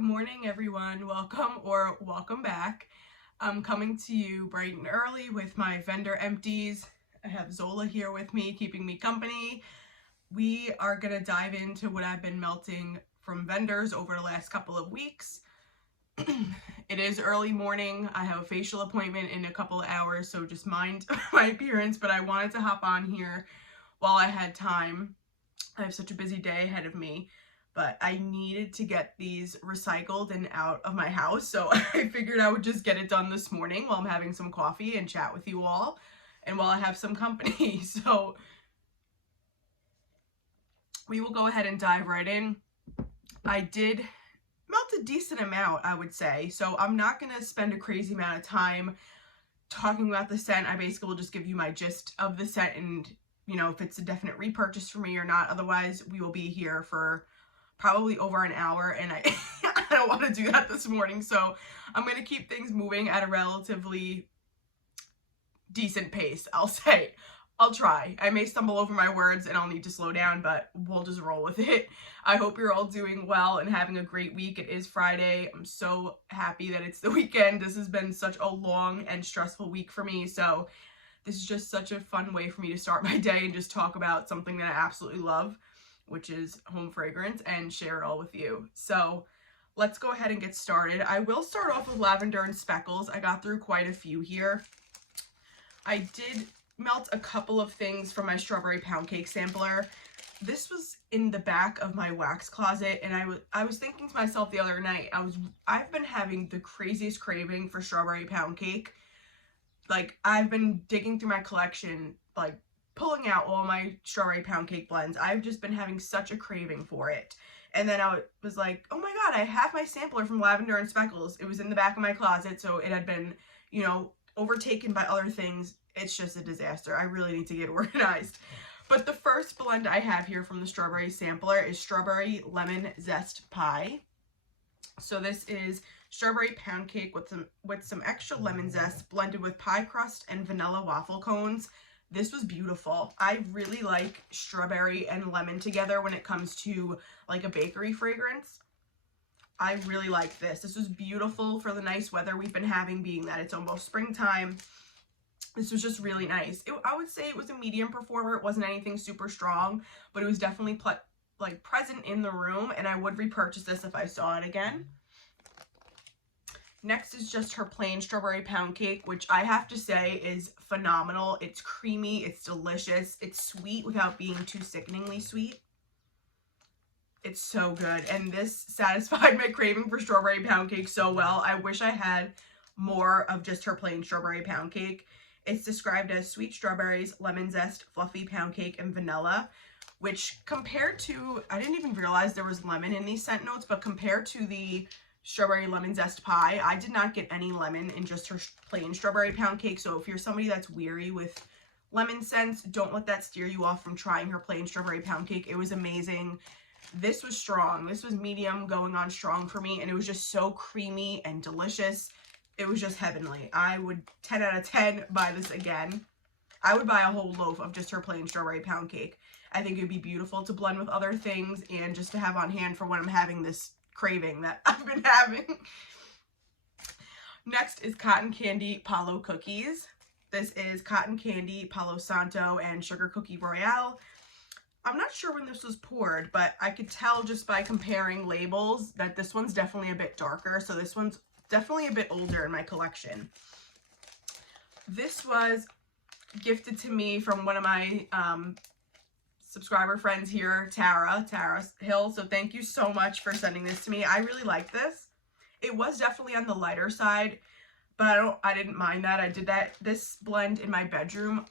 Good morning, everyone. Welcome back. I'm coming to you bright and early with my vendor empties. I have Zola here with me, keeping me company. We are going to dive into what I've been melting from vendors over the last couple of weeks. It is early morning. I have a facial appointment in a couple of hours, so just mind my appearance, but I wanted to hop on here while I had time. I have such a busy day ahead of me, but I needed to get these recycled and out of my house, so I figured I would just get it done this morning while I'm having some coffee and chat with you all, and while I have some company. So we will go ahead and dive right in. I did melt a decent amount, I would say, so I'm not going to spend a crazy amount of time talking about the scent. I basically will just give you my gist of the scent and, you know, if it's a definite repurchase for me or not. Otherwise, we will be here for probably over an hour, and I don't want to do that this morning, so I'm going to keep things moving at a relatively decent pace, I'll say. I'll try. I may stumble over my words and I'll need to slow down, but we'll just roll with it. I hope you're all doing well and having a great week. It is Friday. I'm so happy that it's the weekend. This has been such a long and stressful week for me, so this is just such a fun way for me to start my day and just talk about something that I absolutely love, which is home fragrance, and share it all with you. So let's go ahead and get started. I will start off with lavender and speckles. I got through quite a few here. I did melt a couple of things from my strawberry pound cake sampler. This was in the back of my wax closet, and I was thinking to myself the other night, I've been having the craziest craving for strawberry pound cake. Like, I've been digging through my collection, like pulling out all my strawberry pound cake blends. I've just been having such a craving for it. And then I was like, oh my god, I have my sampler from lavender and speckles. It was in the back of my closet, so it had been, you know, overtaken by other things. It's just a disaster. I really need to get organized. But the first blend I have here from the strawberry sampler is strawberry lemon zest pie. So this is strawberry pound cake with some extra lemon zest blended with pie crust and vanilla waffle cones. This was beautiful. I really like strawberry and lemon together when it comes to like a bakery fragrance. I really like this. This was beautiful for the nice weather we've been having, being that it's almost springtime. This was just really nice. I would say it was a medium performer. It wasn't anything super strong, but it was definitely present in the room, and I would repurchase this if I saw it again. Next is just her plain strawberry pound cake, which I have to say is phenomenal. It's creamy, it's delicious, it's sweet without being too sickeningly sweet. It's so good, and this satisfied my craving for strawberry pound cake so well. I wish I had more of just her plain strawberry pound cake. It's described as sweet strawberries, lemon zest, fluffy pound cake, and vanilla, which compared to, I didn't even realize there was lemon in these scent notes, but compared to the strawberry lemon zest pie, I did not get any lemon in just her plain strawberry pound cake. So if you're somebody that's weary with lemon scents, don't let that steer you off from trying her plain strawberry pound cake. It was amazing. This was strong. This was medium going on strong for me, and it was just so creamy and delicious. It was just heavenly. I would 10 out of 10 buy this again. I would buy a whole loaf of just her plain strawberry pound cake. I think it would be beautiful to blend with other things and just to have on hand for when I'm having this craving that I've been having. Next is cotton candy Palo cookies. This is cotton candy, Palo Santo, and sugar cookie royale. I'm not sure when this was poured, but I could tell just by comparing labels that this one's definitely a bit darker. So this one's definitely a bit older in my collection. This was gifted to me from one of my subscriber friends here, Tara Hill. So thank you so much for sending this to me. I really like this. It was definitely on the lighter side, but I didn't mind that. I did this blend in my bedroom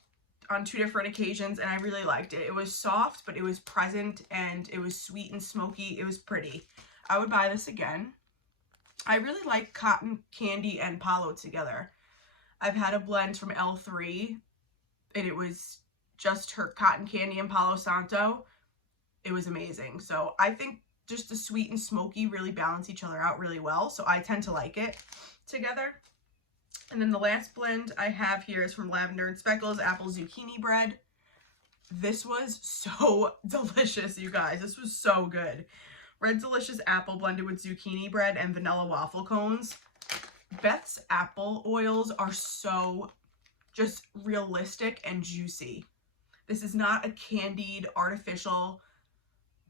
on 2 different occasions, and I really liked it. It was soft, but it was present, and it was sweet and smoky. It was pretty. I would buy this again. I really like cotton candy and Palo together. I've had a blend from L3, and it was just her cotton candy and Palo Santo. It was amazing. So I think just the sweet and smoky really balance each other out really well. So I tend to like it together. And then the last blend I have here is from Lavender and Speckles Apple Zucchini Bread. This was so delicious, you guys. This was so good. Red Delicious apple blended with zucchini bread and vanilla waffle cones. Beth's apple oils are so just realistic and juicy. This is not a candied, artificial,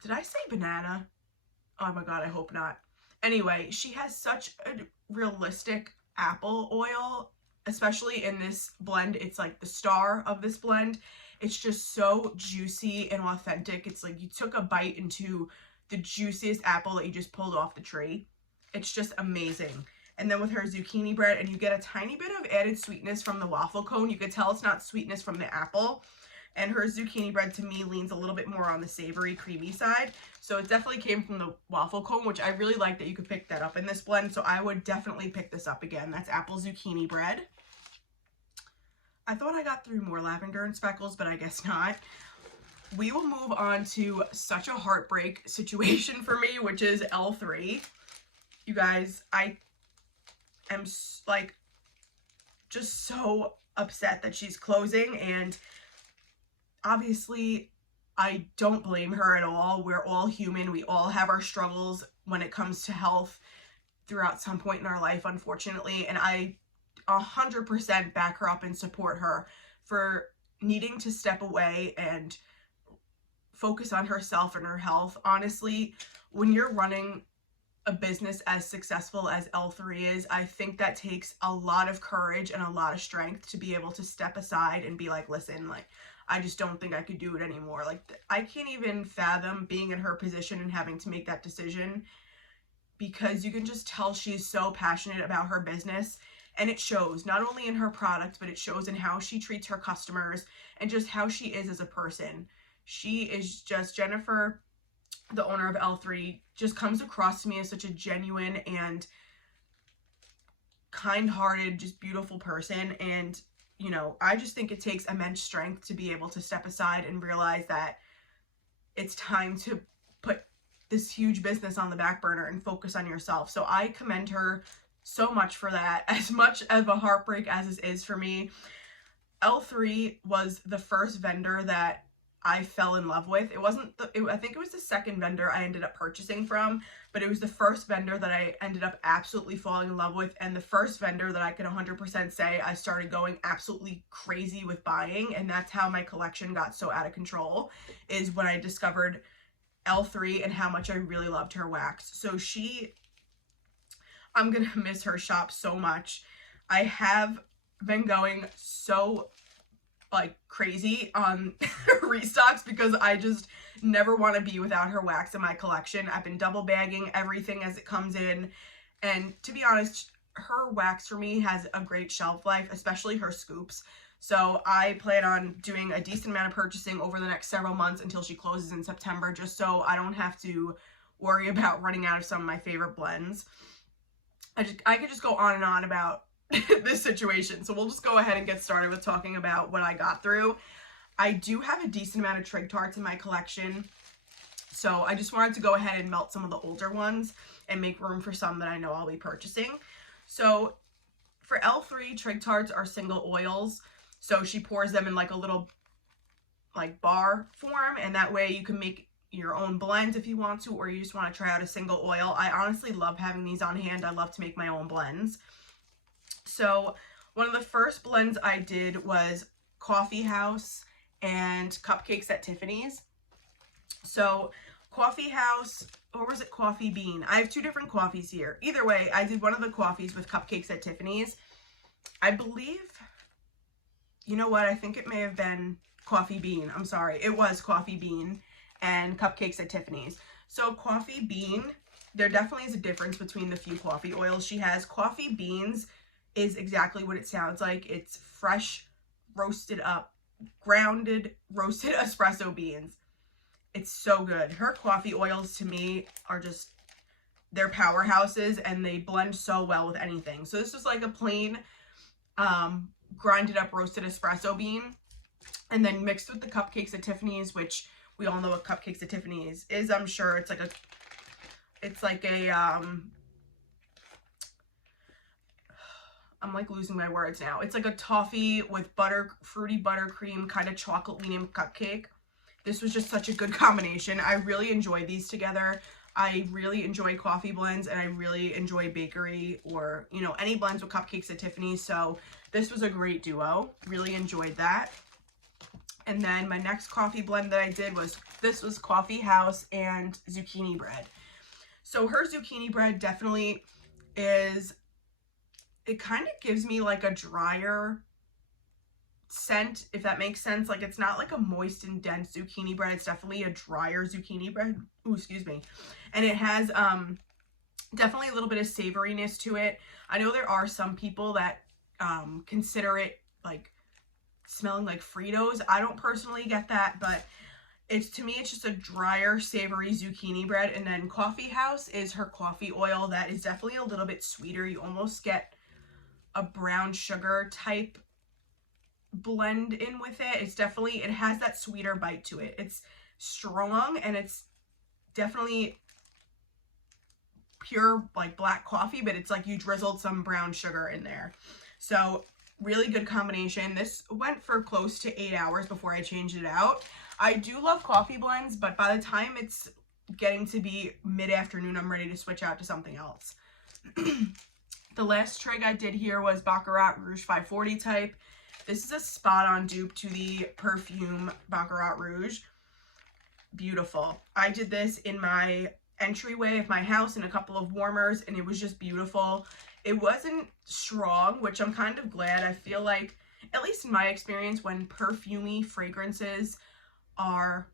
did I say banana? Oh my god, I hope not. Anyway, she has such a realistic apple oil, especially in this blend. It's like the star of this blend. It's just so juicy and authentic. It's like you took a bite into the juiciest apple that you just pulled off the tree. It's just amazing. And then with her zucchini bread, and you get a tiny bit of added sweetness from the waffle cone. You could tell it's not sweetness from the apple. And her zucchini bread to me leans a little bit more on the savory, creamy side. So it definitely came from the waffle cone, which I really like that you could pick that up in this blend. So I would definitely pick this up again. That's apple zucchini bread. I thought I got through more lavender and speckles, but I guess not. We will move on to such a heartbreak situation for me, which is L3. You guys, I am like just so upset that she's closing, and obviously I don't blame her at all. We're all human. We all have our struggles when it comes to health throughout some point in our life, unfortunately, and I 100% back her up and support her for needing to step away and focus on herself and her health. Honestly, when you're running a business as successful as L3 is, I think that takes a lot of courage and a lot of strength to be able to step aside and be like, listen, like, I just don't think I could do it anymore. Like, I can't even fathom being in her position and having to make that decision, because you can just tell she's so passionate about her business, and it shows not only in her product, but it shows in how she treats her customers and just how she is as a person. She is just, Jennifer, the owner of L3, just comes across to me as such a genuine and kind-hearted, just beautiful person. And, you know, I just think it takes immense strength to be able to step aside and realize that it's time to put this huge business on the back burner and focus on yourself. So I commend her so much for that, as much of a heartbreak as this is for me. L3 was the first vendor that I fell in love with. It wasn't I think it was the second vendor I ended up purchasing from, but it was the first vendor that I ended up absolutely falling in love with, and the first vendor that I can 100% say I started going absolutely crazy with buying, and that's how my collection got so out of control, is when I discovered L3 and how much I really loved her wax. So I'm gonna miss her shop so much. I have been going so like crazy on restocks because I just never want to be without her wax in my collection. I've been double bagging everything as it comes in, and to be honest, her wax for me has a great shelf life, especially her scoops. So I plan on doing a decent amount of purchasing over the next several months until she closes in September, just so I don't have to worry about running out of some of my favorite blends. I could just go on and on about this situation, so we'll just go ahead and get started with talking about what I got through. I do have a decent amount of trig tarts in my collection, so I just wanted to go ahead and melt some of the older ones and make room for some that I know I'll be purchasing. So for L3, trig tarts are single oils, so she pours them in like a little like bar form, and that way you can make your own blends if you want to, or you just want to try out a single oil. I honestly love having these on hand. I love to make my own blends. So one of the first blends I did was Coffee House and Cupcakes at Tiffany's. So Coffee House, or was it Coffee Bean? I have two different coffees here. Either way, I did one of the coffees with Cupcakes at Tiffany's. I believe, you know what, I think it may have been Coffee Bean. I'm sorry. It was Coffee Bean and Cupcakes at Tiffany's. So Coffee Bean, there definitely is a difference between the few coffee oils she has. Coffee Beans is exactly what it sounds like. It's fresh, roasted up, grounded, roasted espresso beans. It's so good. Her coffee oils to me are just, they're powerhouses, and they blend so well with anything. So this is like a plain grinded up roasted espresso bean, and then mixed with the Cupcakes at Tiffany's, which we all know what Cupcakes at Tiffany's is, I'm sure. It's like a I'm like losing my words now. It's like a toffee with butter, fruity buttercream, kind of chocolate leaning cupcake. This was just such a good combination. I really enjoyed these together. I really enjoy coffee blends, and I really enjoy bakery or, you know, any blends with cupcakes at Tiffany's. So this was a great duo. Really enjoyed that. And then my next coffee blend that I did was, this was Coffee House and zucchini bread. So her zucchini bread definitely is, it kind of gives me like a drier scent, if that makes sense. Like, it's not like a moist and dense zucchini bread. It's definitely a drier zucchini bread. Ooh, excuse me. And it has definitely a little bit of savoriness to it. I know there are some people that consider it like smelling like Fritos. I don't personally get that, but it's, to me, it's just a drier, savory zucchini bread. And then Coffee House is her coffee oil that is definitely a little bit sweeter. You almost get a brown sugar type blend in with it. It's definitely, it has that sweeter bite to it. It's strong, and it's definitely pure like black coffee, but it's like you drizzled some brown sugar in there. So really good combination. This went for close to 8 hours before I changed it out. I do love coffee blends, but by the time it's getting to be mid-afternoon, I'm ready to switch out to something else. The last trig I did here was Baccarat Rouge 540 type. This is a spot-on dupe to the perfume Baccarat Rouge. Beautiful. I did this in my entryway of my house in a couple of warmers, and it was just beautiful. It wasn't strong, which I'm kind of glad. I feel like, at least in my experience, when perfumey fragrances are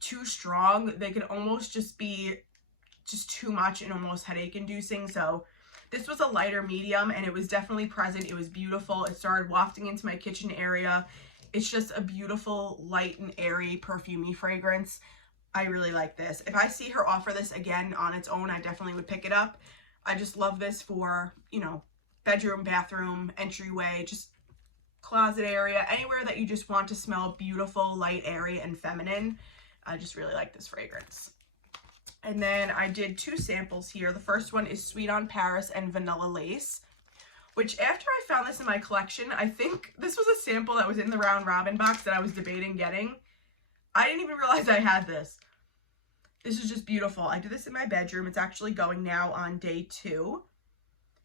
too strong, they could almost just be just too much and almost headache inducing. So this was a lighter medium, and it was definitely present. It was beautiful. It started wafting into my kitchen area. It's just a beautiful, light and airy, perfumey fragrance. I really like this. If I see her offer this again on its own, I definitely would pick it up. I just love this for, you know, bedroom, bathroom, entryway, just closet area, anywhere that you just want to smell beautiful, light, airy, and feminine. I just really like this fragrance. And then I did 2 samples here. The first one is Sweet on Paris and Vanilla Lace, which after I found this in my collection, I think this was a sample that was in the Round Robin box that I was debating getting. I didn't even realize I had this. This is just beautiful. I did this in my bedroom. It's actually going now on day 2.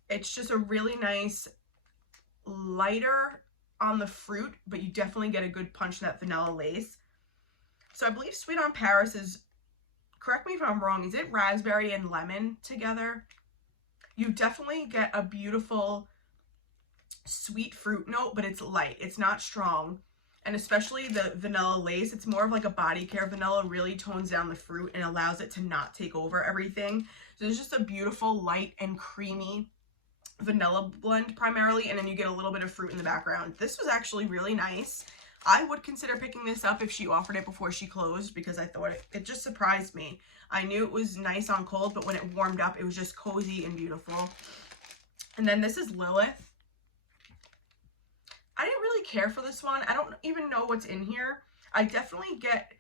It's just a really nice, lighter on the fruit, but you definitely get a good punch in that vanilla lace. So I believe Sweet on Paris is, correct me if I'm wrong, is it raspberry and lemon together? You definitely get a beautiful sweet fruit note, but it's light. It's not strong. And especially the vanilla lace, it's more of like a body care vanilla, really tones down the fruit and allows it to not take over everything. So there's just a beautiful, light and creamy vanilla blend primarily, and then you get a little bit of fruit in the background. This was actually really nice. I would consider picking this up if she offered it before she closed, because I thought it just surprised me. I knew it was nice on cold, but when it warmed up, it was just cozy and beautiful. And then this is Lilith. I didn't really care for this one. I don't even know what's in here. I definitely get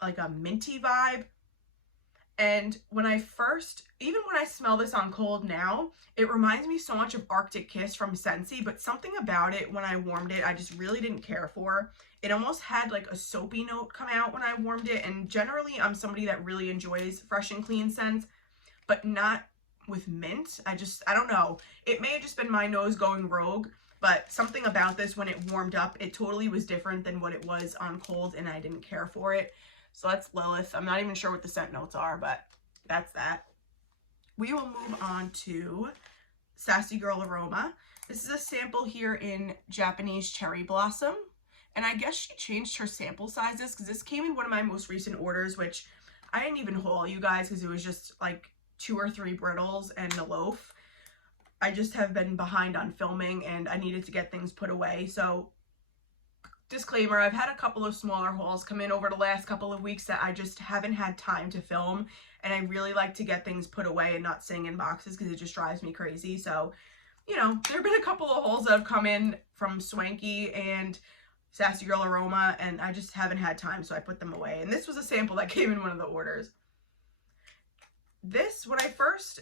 like a minty vibe. And when I first, even when I smell this on cold now, it reminds me so much of Arctic Kiss from Scentsy, but something about it when I warmed it, I just really didn't care for. It almost had like a soapy note come out when I warmed it. And generally I'm somebody that really enjoys fresh and clean scents, but not with mint. I don't know. It may have just been my nose going rogue, but something about this when it warmed up, it totally was different than what it was on cold, and I didn't care for it. So that's Lilith. I'm not even sure what the scent notes are, but that's that. We will move on to Sassy Girl Aroma. This is a sample here in Japanese Cherry Blossom. And I guess she changed her sample sizes, because this came in one of my most recent orders, which I didn't even haul, you guys, because it was just like 2 or 3 brittles and a loaf. I just have been behind on filming, and I needed to get things put away. So disclaimer, I've had a couple of smaller hauls come in over the last couple of weeks that I just haven't had time to film, and I really like to get things put away and not sitting in boxes because it just drives me crazy. So, you know, there have been a couple of hauls that have come in from Swanky and Sassy Girl Aroma, and I just haven't had time, so I put them away. And this was a sample that came in one of the orders. This, when I first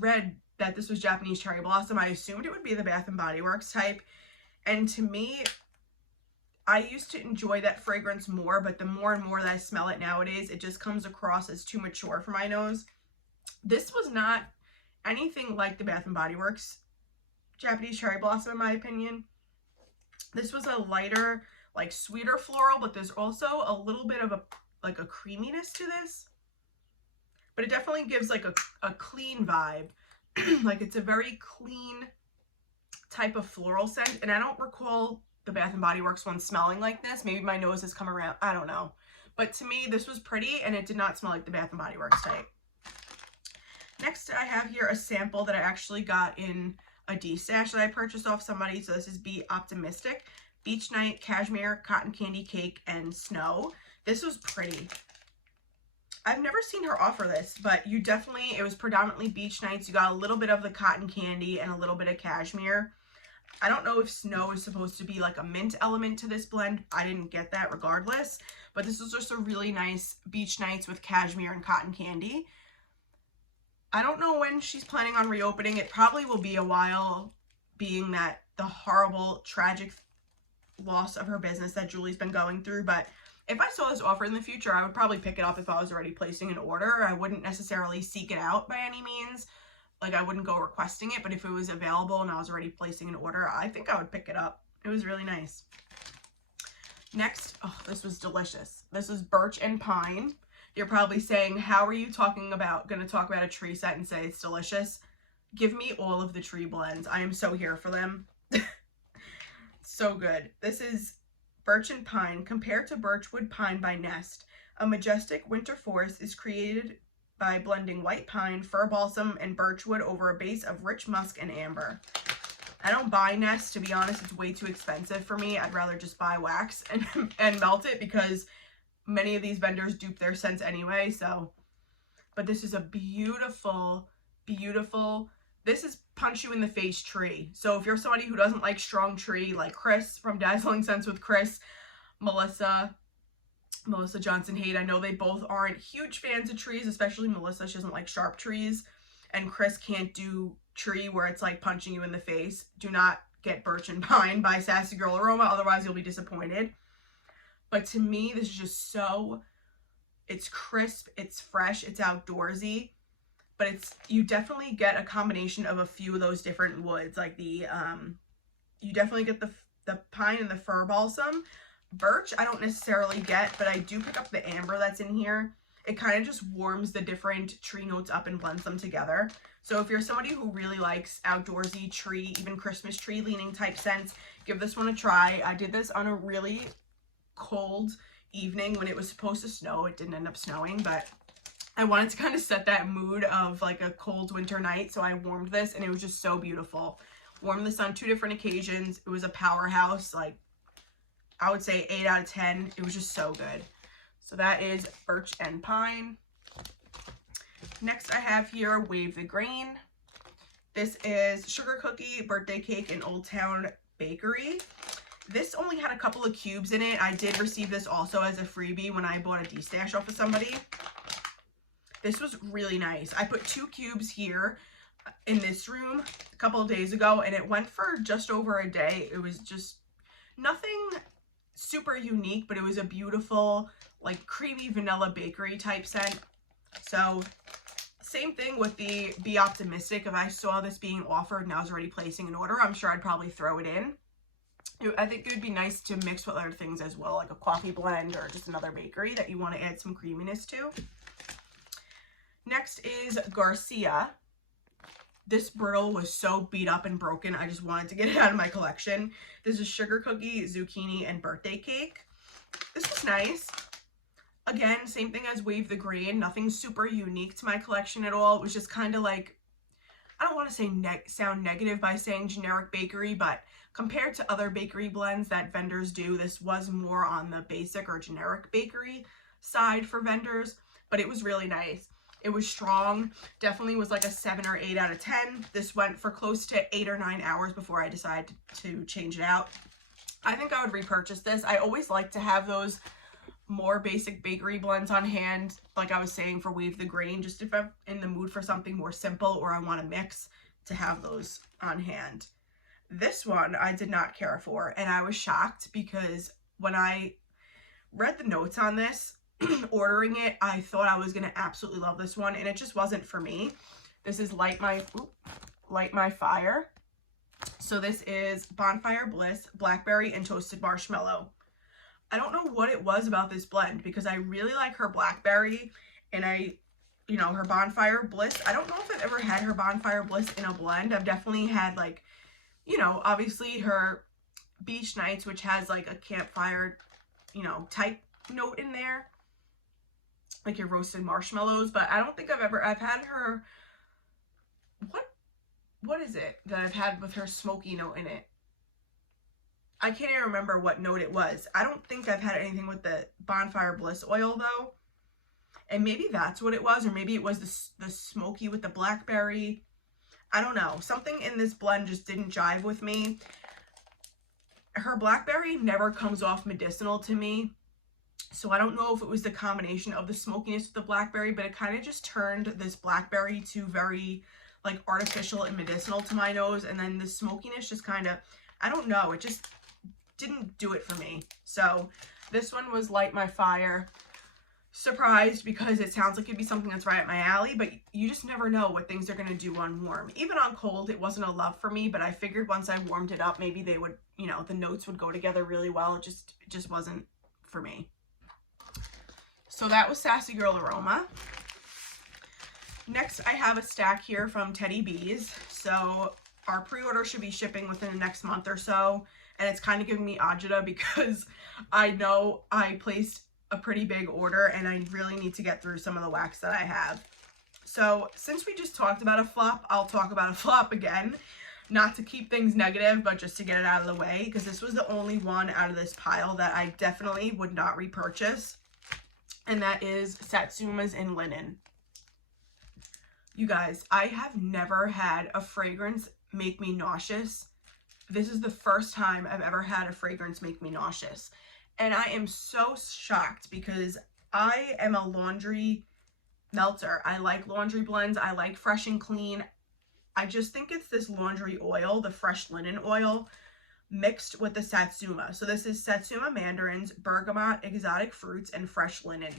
read that this was Japanese Cherry Blossom, I assumed it would be the Bath & Body Works type, and to me, I used to enjoy that fragrance more, but the more and more that I smell it nowadays, it just comes across as too mature for my nose. This was not anything like the Bath & Body Works Japanese Cherry Blossom, in my opinion. This was a lighter, like sweeter floral, but there's also a little bit of a creaminess to this. But it definitely gives like a clean vibe. Like it's a very clean type of floral scent. And I don't recall the Bath & Body Works one smelling like this. Maybe my nose has come around. I don't know. But to me, this was pretty and it did not smell like the Bath & Body Works type. Next, I have here a sample that I actually got in a D-stash that I purchased off somebody. So this is Be Optimistic, Beach Night, Cashmere, Cotton Candy Cake, and Snow. This was pretty. I've never seen her offer this, but you definitely, it was predominantly beach nights. You got a little bit of the cotton candy and a little bit of cashmere. I don't know if Snow is supposed to be like a mint element to this blend. I didn't get that regardless, but this is just a really nice beach nights with cashmere and cotton candy. I don't know when she's planning on reopening. It probably will be a while, being that the horrible, tragic loss of her business that Julie's been going through, but if I saw this offer in the future, I would probably pick it up if I was already placing an order. I wouldn't necessarily seek it out by any means. Like I wouldn't go requesting it, but if it was available and I was already placing an order, I think I would pick it up. It was really nice. Next, oh, this was delicious. This is Birch and Pine. You're probably saying, how are you going to talk about a tree scent and say it's delicious? Give me all of the tree blends. I am so here for them. So good. This is Birch and Pine. Compared to Birchwood Pine by Nest, a majestic winter forest is created by blending white pine, fir balsam, and birchwood over a base of rich musk and amber. I don't buy Nest, to be honest. It's way too expensive for me. I'd rather just buy wax and melt it, because many of these vendors dupe their scents anyway. So, but this is a beautiful, beautiful, this is punch you in the face tree. So if you're somebody who doesn't like strong tree, like Chris from Dazzling Scents with Chris, Melissa Johnson Haidt, I know they both aren't huge fans of trees, especially Melissa. She doesn't like sharp trees, and Chris can't do tree where it's like punching you in the face. Do not get Birch and Pine by Sassy Girl Aroma, otherwise you'll be disappointed. But to me, this is just so, it's crisp, it's fresh, it's outdoorsy, but it's, you definitely get a combination of a few of those different woods. Like the, you definitely get the pine and the fir balsam. Birch, I don't necessarily get, but I do pick up the amber that's in here. It kind of just warms the different tree notes up and blends them together. So if you're somebody who really likes outdoorsy tree, even Christmas tree leaning type scents, give this one a try. I did this on a really cold evening when it was supposed to snow. It didn't end up snowing, but I wanted to kind of set that mood of like a cold winter night, so I warmed this and it was just so beautiful. Warmed this on 2 different occasions. It was a powerhouse, like I would say 8 out of 10. It was just so good. So that is Birch and Pine. Next I have here Wave the Grain. This is Sugar Cookie Birthday Cake in Old Town Bakery. This only had a couple of cubes in it. I did receive this also as a freebie when I bought a D-stash off of somebody. This was really nice. I put 2 cubes here in this room a couple of days ago, and it went for just over a day. It was just nothing super unique, but it was a beautiful, like creamy vanilla bakery type scent. So same thing with the Be Optimistic. If I saw this being offered and I was already placing an order, I'm sure I'd probably throw it in. I think it would be nice to mix with other things as well, like a coffee blend or just another bakery that you want to add some creaminess to. Next is Garcia. This brittle was so beat up and broken, I just wanted to get it out of my collection. This is Sugar Cookie, Zucchini, and Birthday Cake. This was nice. Again, same thing as Wave the Green. Nothing super unique to my collection at all. It was just kind of like, I don't want to say sound negative by saying generic bakery, but compared to other bakery blends that vendors do, this was more on the basic or generic bakery side for vendors, but it was really nice. It was strong, definitely was like a 7 or 8 out of 10. This went for close to 8 or 9 hours before I decided to change it out. I think I would repurchase this. I always like to have those more basic bakery blends on hand, like I was saying for Wave the Grain, just if I'm in the mood for something more simple or I want to mix, to have those on hand. This one I did not care for, and I was shocked because when I read the notes on this, ordering it, I thought I was gonna absolutely love this one, and it just wasn't for me. This is Light My Fire. So this is Bonfire Bliss, Blackberry, and Toasted Marshmallow. I don't know what it was about this blend, because I really like her Blackberry, and her Bonfire Bliss. I don't know if I've ever had her Bonfire Bliss in a blend. I've definitely had, like, obviously her Beach Nights, which has like a campfire, type note in there, like your roasted marshmallows, but I don't think I've had her, what is it that I've had with her smoky note in it? I can't even remember what note it was. I don't think I've had anything with the Bonfire Bliss oil though. And maybe that's what it was, or maybe it was the smoky with the blackberry. I don't know. Something in this blend just didn't jive with me. Her blackberry never comes off medicinal to me. So I don't know if it was the combination of the smokiness with the blackberry, but it kind of just turned this blackberry to very like artificial and medicinal to my nose. And then the smokiness just kind of, I don't know, it just didn't do it for me. So this one was Light My Fire. Surprised, because it sounds like it'd be something that's right up my alley, but you just never know what things are going to do on warm. Even on cold, it wasn't a love for me, but I figured once I warmed it up, maybe they would, the notes would go together really well. It just wasn't for me. So that was Sassy Girl Aroma. Next, I have a stack here from Teddy Bees. So our pre-order should be shipping within the next month or so, and it's kind of giving me agita because I know I placed a pretty big order and I really need to get through some of the wax that I have. So since we just talked about a flop, I'll talk about a flop again. Not to keep things negative, but just to get it out of the way, because this was the only one out of this pile that I definitely would not repurchase. And that is Satsumas in Linen. You guys, I have never had a fragrance make me nauseous. This is the first time I've ever had a fragrance make me nauseous. And I am so shocked because I am a laundry melter. I like laundry blends. I like fresh and clean. I just think it's this laundry oil, the fresh linen oil, mixed with the Satsuma. So this is Satsuma mandarins, bergamot, exotic fruits, and fresh linen.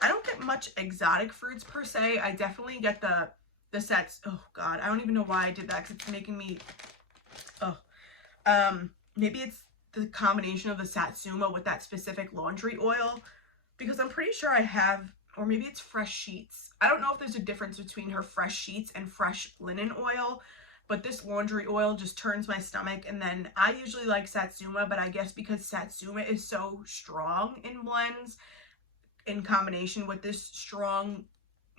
I don't get much exotic fruits per se. I definitely get the sets. Oh God, I don't even know why I did that, because it's making me, maybe it's the combination of the Satsuma with that specific laundry oil, because I'm pretty sure I have, or maybe it's fresh sheets. I don't know if there's a difference between her fresh sheets and fresh linen oil, but this laundry oil just turns my stomach. And then I usually like Satsuma, but I guess because Satsuma is so strong in blends, in combination with this strong,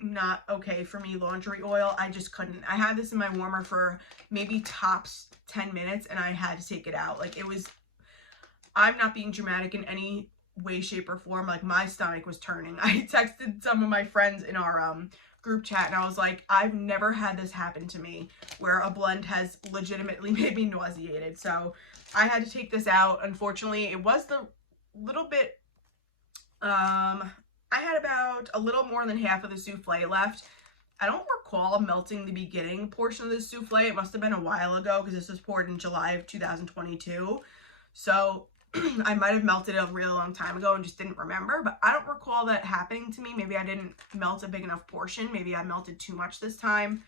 not okay for me laundry oil, I just couldn't. I had this in my warmer for maybe tops 10 minutes and I had to take it out. Like, it was, I'm not being dramatic in any way, shape, or form. Like, my stomach was turning. I texted some of my friends in our group chat and I was like, I've never had this happen to me where a blend has legitimately made me nauseated. So I had to take this out. Unfortunately, it was the little bit, I had about a little more than half of the souffle left. I don't recall melting the beginning portion of the souffle. It must have been a while ago because this was poured in July of 2022. So I might have melted it a really long time ago and just didn't remember, but I don't recall that happening to me. Maybe I didn't melt a big enough portion. Maybe I melted too much this time.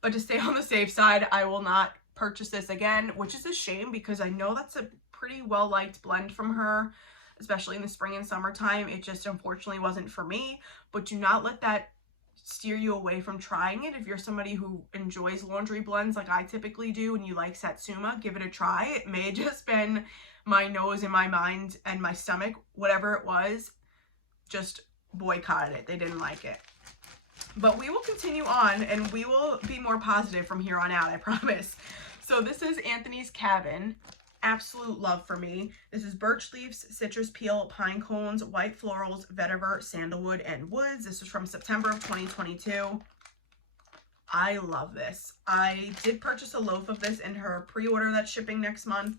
But to stay on the safe side, I will not purchase this again, which is a shame because I know that's a pretty well-liked blend from her, especially in the spring and summertime. It just unfortunately wasn't for me, but do not let that steer you away from trying it. If you're somebody who enjoys laundry blends like I typically do and you like Satsuma, give it a try. It may have just been my nose and my mind and my stomach, whatever it was, just boycotted it. They didn't like it. But we will continue on and we will be more positive from here on out, I promise. So this is Anthony's Cabin. Absolute love for me. This is birch leaves, citrus peel, pine cones, white florals, vetiver, sandalwood, and woods. This was from September of 2022. I love this. I did purchase a loaf of this in her pre-order that's shipping next month.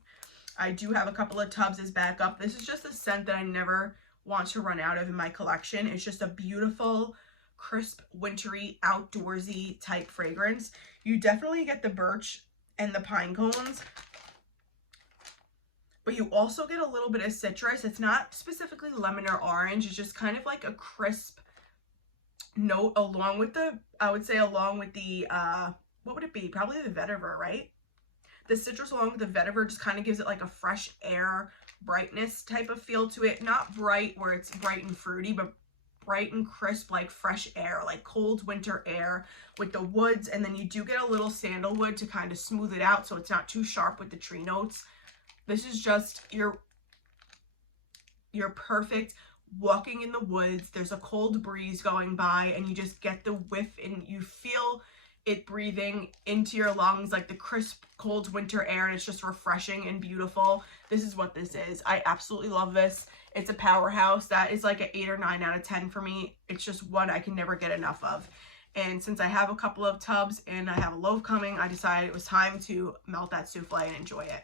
I do have a couple of tubs as backup. This is just a scent that I never want to run out of in my collection. It's just a beautiful, crisp, wintry, outdoorsy type fragrance. You definitely get the birch and the pine cones, but you also get a little bit of citrus. It's not specifically lemon or orange. It's just kind of like a crisp note along with the, I would say along with the, what would it be? Probably the vetiver, right? The citrus along with the vetiver just kind of gives it like a fresh air brightness type of feel to it. Not bright where it's bright and fruity, but bright and crisp, like fresh air, like cold winter air with the woods. And then you do get a little sandalwood to kind of smooth it out so it's not too sharp with the tree notes. This is just your perfect walking in the woods. There's a cold breeze going by and you just get the whiff and you feel it breathing into your lungs, like the crisp cold winter air, and it's just refreshing and beautiful. This is what this is. I absolutely love this. It's a powerhouse. That is like an 8 or 9 out of 10 for me. It's just one I can never get enough of. And since I have a couple of tubs and I have a loaf coming, I decided it was time to melt that souffle and enjoy it.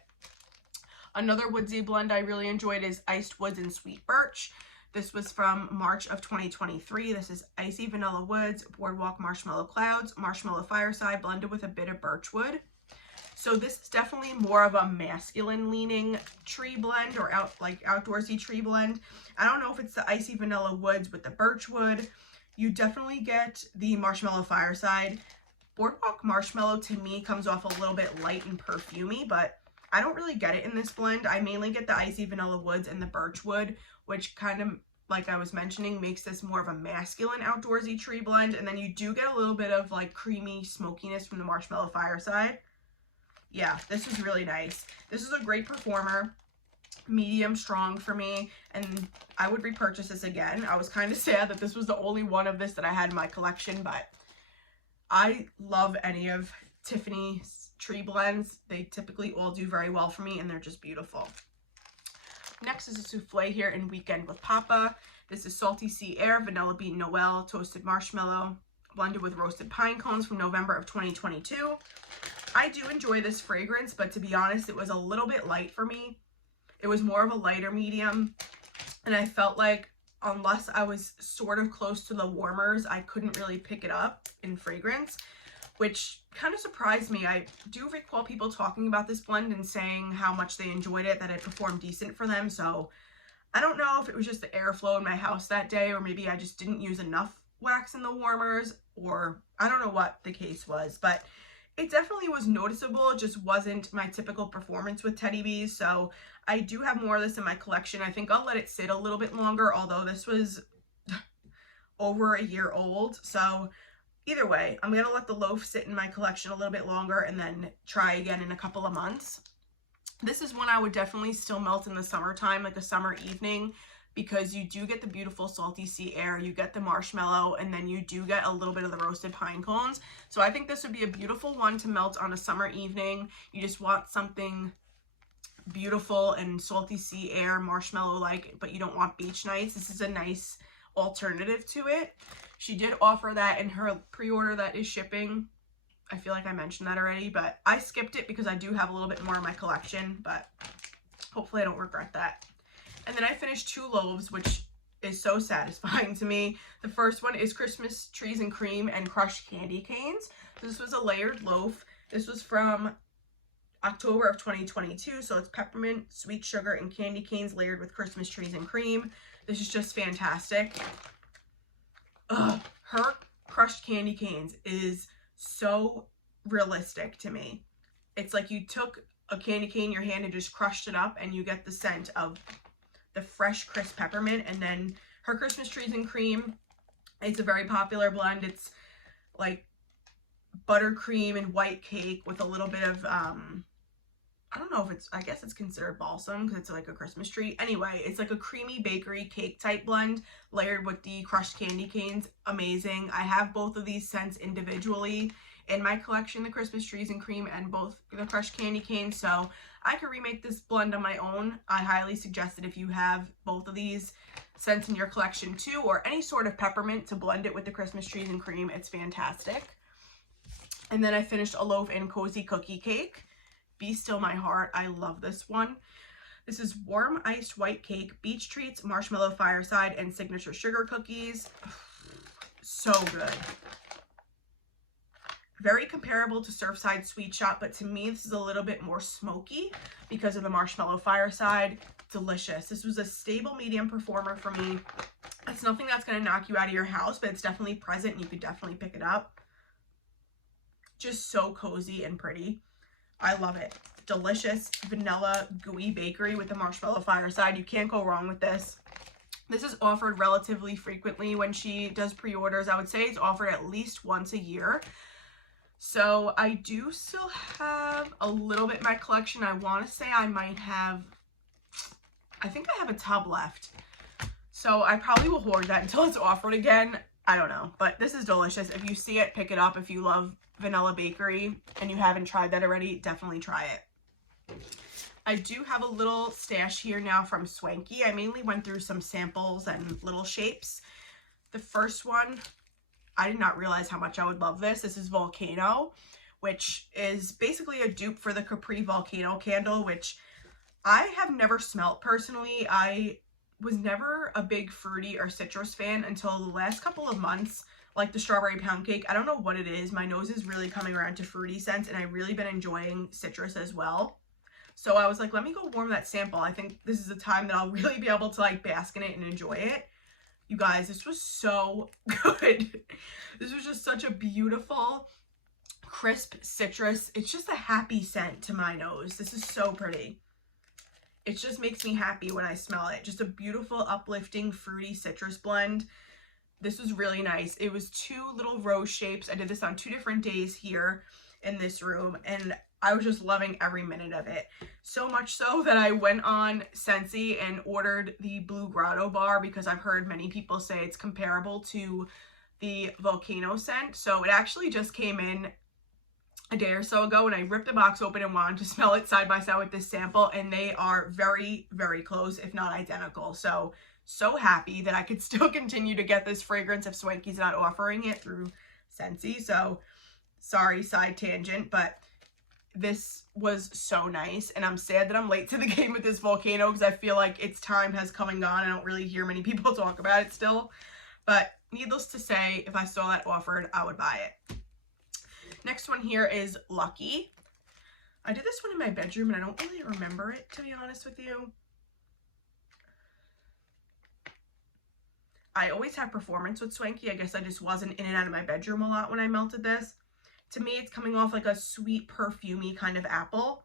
Another woodsy blend I really enjoyed is Iced Woods and Sweet Birch. This was from March of 2023. This is Icy Vanilla Woods, Boardwalk Marshmallow Clouds, Marshmallow Fireside, blended with a bit of birchwood. So this is definitely more of a masculine leaning tree blend, or outdoorsy tree blend. I don't know if it's the Icy Vanilla Woods with the birchwood. You definitely get the Marshmallow Fireside. Boardwalk Marshmallow to me comes off a little bit light and perfumey, but I don't really get it in this blend. I mainly get the Icy Vanilla Woods and the birchwood, which kind of, like I was mentioning, makes this more of a masculine outdoorsy tree blend. And then you do get a little bit of like creamy smokiness from the Marshmallow Fireside. Yeah, this is really nice. This is a great performer, medium strong for me, and I would repurchase this again. I was kind of sad that this was the only one of this that I had in my collection, but I love any of Tiffany's tree blends. They typically all do very well for me, and they're just beautiful. Next is a souffle here in Weekend with Papa. This is Salty Sea Air, Vanilla Bean Noel, Toasted Marshmallow, blended with roasted pine cones from November of 2022. I do enjoy this fragrance, but to be honest, it was a little bit light for me. It was more of a lighter medium, and I felt like unless I was sort of close to the warmers, I couldn't really pick it up in fragrance, which kind of surprised me. I do recall people talking about this blend and saying how much they enjoyed it, that it performed decent for them. So I don't know if it was just the airflow in my house that day, or maybe I just didn't use enough wax in the warmers, or I don't know what the case was, but it definitely was noticeable. It just wasn't my typical performance with Teddy Bees. So I do have more of this in my collection. I think I'll let it sit a little bit longer, although this was over a year old. So either way, I'm going to let the loaf sit in my collection a little bit longer and then try again in a couple of months. This is one I would definitely still melt in the summertime, like a summer evening, because you do get the beautiful salty sea air, you get the marshmallow, and then you do get a little bit of the roasted pine cones. So I think this would be a beautiful one to melt on a summer evening. You just want something beautiful and salty sea air, marshmallow-like, but you don't want beach nights. This is a nice alternative to it. She did offer that in her pre-order that is shipping. I feel like I mentioned that already, but I skipped it because I do have a little bit more in my collection, but hopefully I don't regret that. And then I finished 2 loaves, which is so satisfying to me. The first one is Christmas Trees and Cream and Crushed Candy Canes. This was a layered loaf. This was from October of 2022, so it's peppermint, sweet sugar, and candy canes layered with Christmas trees and cream. This is just fantastic. Ugh, her crushed candy canes is so realistic to me. It's like you took a candy cane in your hand and just crushed it up, and you get the scent of the fresh crisp peppermint. And then her Christmas Trees and Cream, it's a very popular blend. It's like buttercream and white cake with a little bit of I don't know if it's, I guess it's considered balsam because it's like a Christmas tree. Anyway, it's like a creamy bakery cake type blend layered with the crushed candy canes. Amazing. I have both of these scents individually in my collection, the Christmas Trees and Cream and both the crushed candy canes, so I could remake this blend on my own. I highly suggest it if you have both of these scents in your collection too, or any sort of peppermint to blend it with the Christmas Trees and Cream. It's fantastic. And then I finished a loaf in Cozy Cookie Cake. Be Still My Heart. I love this one. This is warm iced white cake, beach treats, marshmallow fireside, and signature sugar cookies. So good. Very comparable to Surfside Sweet Shop, but to me this is a little bit more smoky because of the marshmallow fireside. Delicious. This was a stable medium performer for me. It's nothing that's going to knock you out of your house, but it's definitely present and you could definitely pick it up. Just so cozy and pretty. I love it. Delicious vanilla gooey bakery with the marshmallow fireside. You can't go wrong with this. This is offered relatively frequently when she does pre-orders. I would say it's offered at least once a year. So I do still have a little bit in my collection. I want to say I might have, I think I have a tub left. So I probably will hoard that until it's offered again. I don't know, but this is delicious. If you see it, pick it up. If you love vanilla bakery and you haven't tried that already, definitely try it. I do have a little stash here now from Swanky. I mainly went through some samples and little shapes. The first one, I did not realize how much I would love this. This is Volcano, which is basically a dupe for the Capri Volcano candle, which I have never smelt personally. I was never a big fruity or citrus fan until the last couple of months, like the strawberry pound cake. I don't know what it is. My nose is really coming around to fruity scents, and I've really been enjoying citrus as well. So I was like, let me go warm that sample. I think this is a time that I'll really be able to like bask in it and enjoy it. You guys, this was so good. This was just such a beautiful, crisp citrus. It's just a happy scent to my nose. This is so pretty. It just makes me happy when I smell it. Just a beautiful, uplifting, fruity citrus blend. This was really nice. It was 2 little rose shapes. I did this on 2 different days here in this room, and I was just loving every minute of it. So much so that I went on Scentsy and ordered the Blue Grotto bar because I've heard many people say it's comparable to the Volcano scent. So it actually just came in a day or so ago, and I ripped the box open and wanted to smell it side by side with this sample, and they are very, very close, if not identical. So happy that I could still continue to get this fragrance if Swanky's not offering it through Scentsy. So sorry, side tangent, but this was so nice, and I'm sad that I'm late to the game with this Volcano because I feel like its time has come and gone. I don't really hear many people talk about it still, but needless to say, if I saw that offered, I would buy it. Next one here is Lucky. I did this one in my bedroom and I don't really remember it, to be honest with you. I always have performance with Swanky. I guess I just wasn't in and out of my bedroom a lot when I melted this. To me, it's coming off like a sweet, perfumey kind of apple.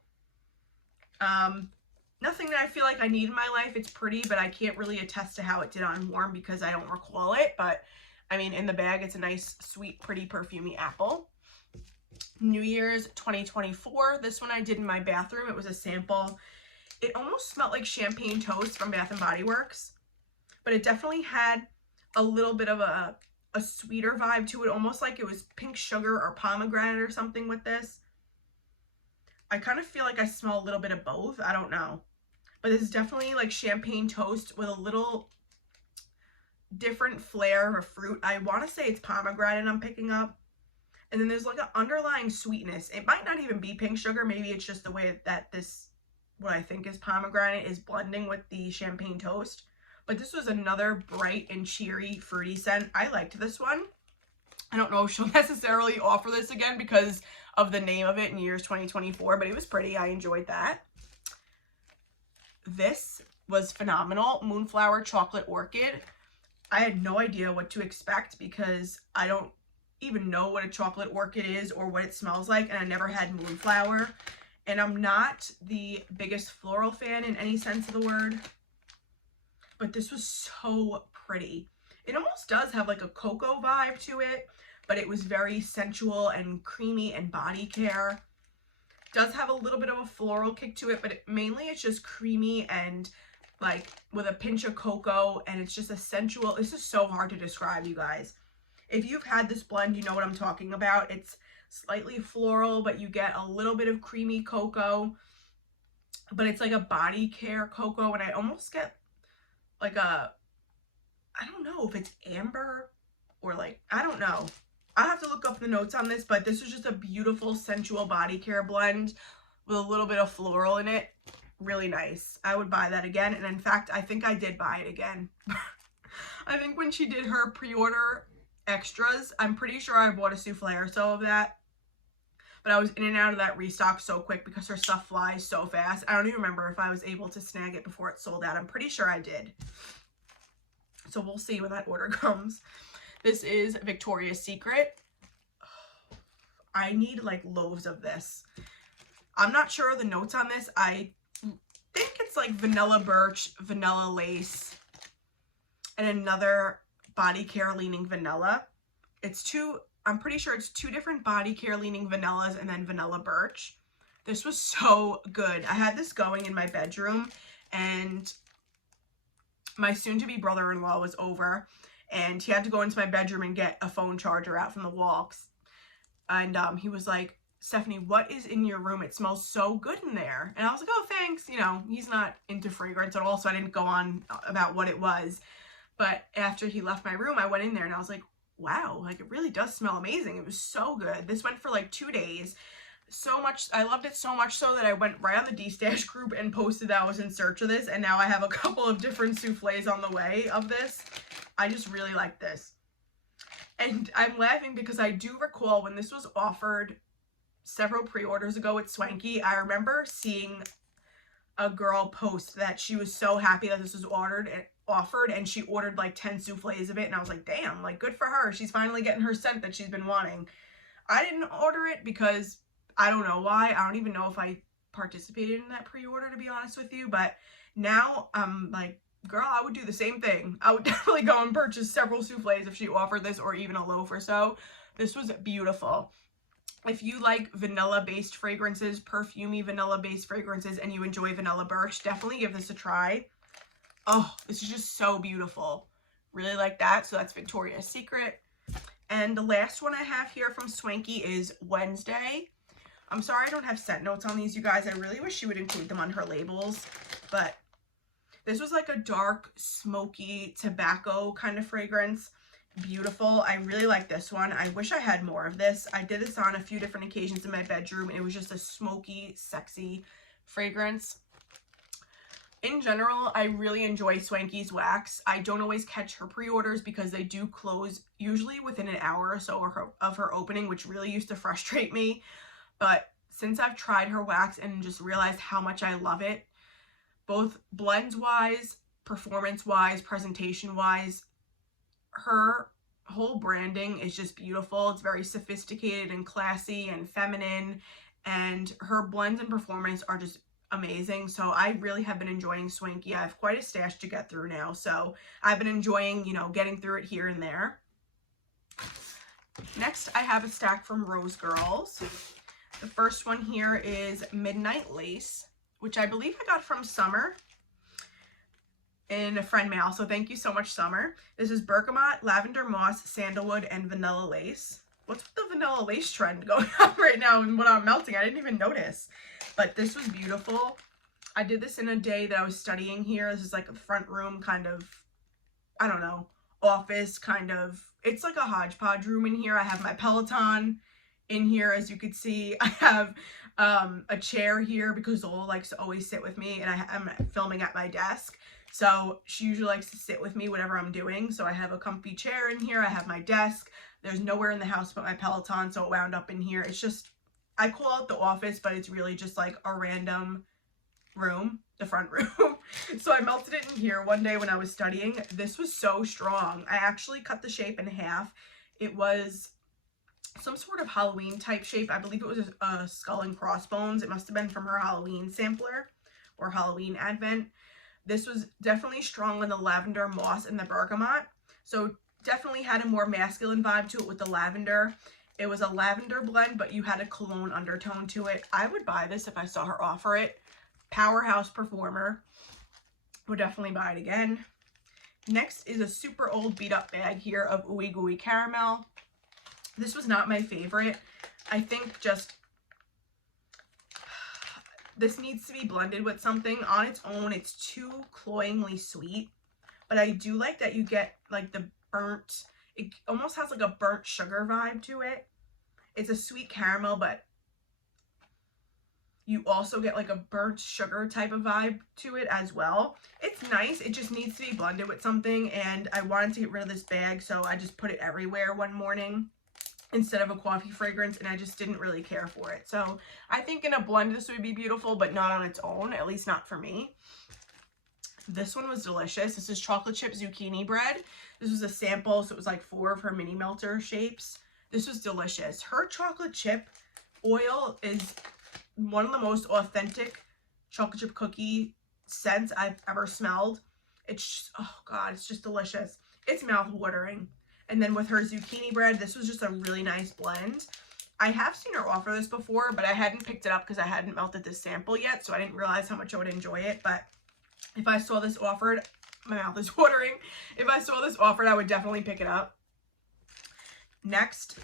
Nothing that I feel like I need in my life. It's pretty, but I can't really attest to how it did on warm because I don't recall it. But, I mean, in the bag, it's a nice, sweet, pretty, perfumey apple. New Year's 2024. This one I did in my bathroom. It was a sample. It almost smelled like champagne toast from Bath & Body Works, but it definitely had a little bit of a sweeter vibe to it, almost like it was pink sugar or pomegranate or something with this. I kind of feel like I smell a little bit of both. I don't know. But this is definitely like champagne toast with a little different flair of fruit. I want to say it's pomegranate I'm picking up. And then there's like an underlying sweetness. It might not even be pink sugar. Maybe it's just the way that this, what I think is pomegranate, is blending with the champagne toast. But this was another bright and cheery fruity scent. I liked this one. I don't know if she'll necessarily offer this again because of the name of it in New Year's 2024, but it was pretty. I enjoyed that. This was phenomenal. Moonflower Chocolate Orchid. I had no idea what to expect because I don't even know what a chocolate orchid is or what it smells like, and I never had Moonflower. And I'm not the biggest floral fan in any sense of the word, but this was so pretty. It almost does have like a cocoa vibe to it, but it was very sensual and creamy and body care. Does have a little bit of a floral kick to it, but mainly it's just creamy and like with a pinch of cocoa, and it's just a sensual. This is so hard to describe, you guys. If you've had this blend, you know what I'm talking about. It's slightly floral, but you get a little bit of creamy cocoa, but it's like a body care cocoa, and I almost get like a, I don't know if it's amber or like, I don't know. I have to look up the notes on this, but this is just a beautiful sensual body care blend with a little bit of floral in it. Really nice. I would buy that again, and in fact, I think I did buy it again. I think when she did her pre-order extras, I'm pretty sure I bought a souffle or so of that. but I was in and out of that restock so quick because her stuff flies so fast. I don't even remember if I was able to snag it before it sold out. I'm pretty sure I did. So we'll see when that order comes. This is Victoria's Secret. I need like loaves of this. I'm not sure of the notes on this. I think it's like vanilla birch, vanilla lace, and another body care leaning vanilla. I'm pretty sure it's 2 different body care leaning vanillas and then vanilla birch. This was so good. I had this going in my bedroom, and my soon-to-be brother-in-law was over, and he had to go into my bedroom and get a phone charger out from the wall. And he was like, Stephanie, what is in your room? It smells so good in there. And I was like, oh, thanks. You know, he's not into fragrance at all, so I didn't go on about what it was. But after he left my room, I went in there and I was like, wow, like it really does smell amazing. It was so good. This went for like 2 days. So much, I loved it so much so that I went right on the D-Stash group and posted that I was in search of this. And now I have a couple of different souffles on the way of this. I just really like this. And I'm laughing because I do recall when this was offered several pre-orders ago at Swanky, I remember seeing a girl post that she was so happy that this was offered, and she ordered like 10 souffles of it, and I was like, damn, like good for her. She's finally getting her scent that she's been wanting. I didn't order it because I don't know why. I don't even know if I participated in that pre-order, to be honest with you, but now I'm like, girl, I would do the same thing. I would definitely go and purchase several souffles if she offered this, or even a loaf or so. This was beautiful. If you like vanilla-based fragrances, perfumey vanilla-based fragrances, and you enjoy vanilla birch, definitely give this a try. Oh, this is just so beautiful. Really like that. So that's Victoria's Secret. And the last one I have here from Swanky is Wednesday. I'm sorry I don't have scent notes on these, you guys. I really wish she would include them on her labels, but this was like a dark, smoky tobacco kind of fragrance. Beautiful. I really like this one. I wish I had more of this. I did this on a few different occasions in my bedroom, and it was just a smoky, sexy fragrance. In general, I really enjoy Swanky's wax. I don't always catch her pre-orders because they do close usually within an hour or so of her opening, which really used to frustrate me. But since I've tried her wax and just realized how much I love it, both blends-wise, performance-wise, presentation-wise, her whole branding is just beautiful. It's very sophisticated and classy and feminine, and her blends and performance are just amazing. So I really have been enjoying Swanky. I have quite a stash to get through now, so I've been enjoying, you know, getting through it here and there. Next, I have a stack from Rose Girls. The first one here is Midnight Lace, which I believe I got from Summer in a friend mail, so thank you so much, Summer. This is bergamot, lavender moss, sandalwood, and vanilla lace. What's with the vanilla lace trend going on right now and what I'm melting? I didn't even notice. But this was beautiful. I did this in a day that I was studying here. This is like a front room kind of, I don't know, office kind of. It's like a hodgepodge room in here. I have my Peloton in here, as you could see. I have a chair here because Zola likes to always sit with me, and I'm filming at my desk. So she usually likes to sit with me whatever I'm doing. So I have a comfy chair in here. I have my desk. There's nowhere in the house but my Peloton, so it wound up in here. It's just, I call it the office, but it's really just like a random room, the front room. So I melted it in here one day when I was studying. This was so strong. I actually cut the shape in half. It was some sort of Halloween type shape. I believe it was a skull and crossbones. It must have been from her Halloween sampler or Halloween advent. This was definitely strong on the lavender moss and the bergamot. So definitely had a more masculine vibe to it with the lavender. It was a lavender blend, but you had a cologne undertone to it. I would buy this if I saw her offer it. Powerhouse performer. Would definitely buy it again. Next is a super old beat up bag here of Ooey Gooey Caramel. This was not my favorite. I think just this needs to be blended with something. On its own, it's too cloyingly sweet. But I do like that you get like the burnt, it almost has like a burnt sugar vibe to it. It's a sweet caramel, but you also get like a burnt sugar type of vibe to it as well. It's nice. It just needs to be blended with something, and I wanted to get rid of this bag, so I just put it everywhere one morning. instead of a coffee fragrance, and I just didn't really care for it. So I think in a blend this would be beautiful, but not on its own, at least not for me. This one was delicious. This is chocolate chip zucchini bread. This was a sample, so it was like 4 of her mini melter shapes. This was delicious. Her chocolate chip oil is one of the most authentic chocolate chip cookie scents I've ever smelled. It's, oh God, it's just delicious. It's mouth-watering. And then with her zucchini bread, this was just a really nice blend. I have seen her offer this before, but I hadn't picked it up because I hadn't melted this sample yet, so I didn't realize how much I would enjoy it. But if I saw this offered, my mouth is watering. If I saw this offered, I would definitely pick it up. Next,